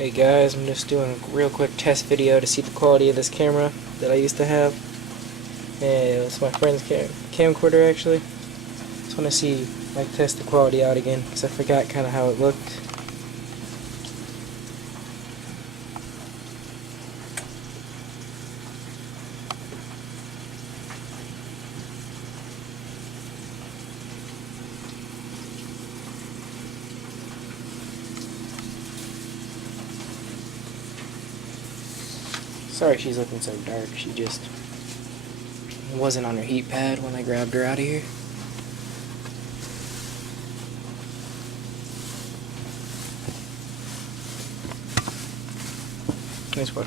Hey guys, I'm just doing a real quick test video to see the quality of this camera that I used to have. And it's my friend's camcorder actually. Just want to see, like, test the quality out again because I forgot kind of how it looked. Sorry she's looking so dark, she just wasn't on her heat pad when I grabbed her out of here. Nice one.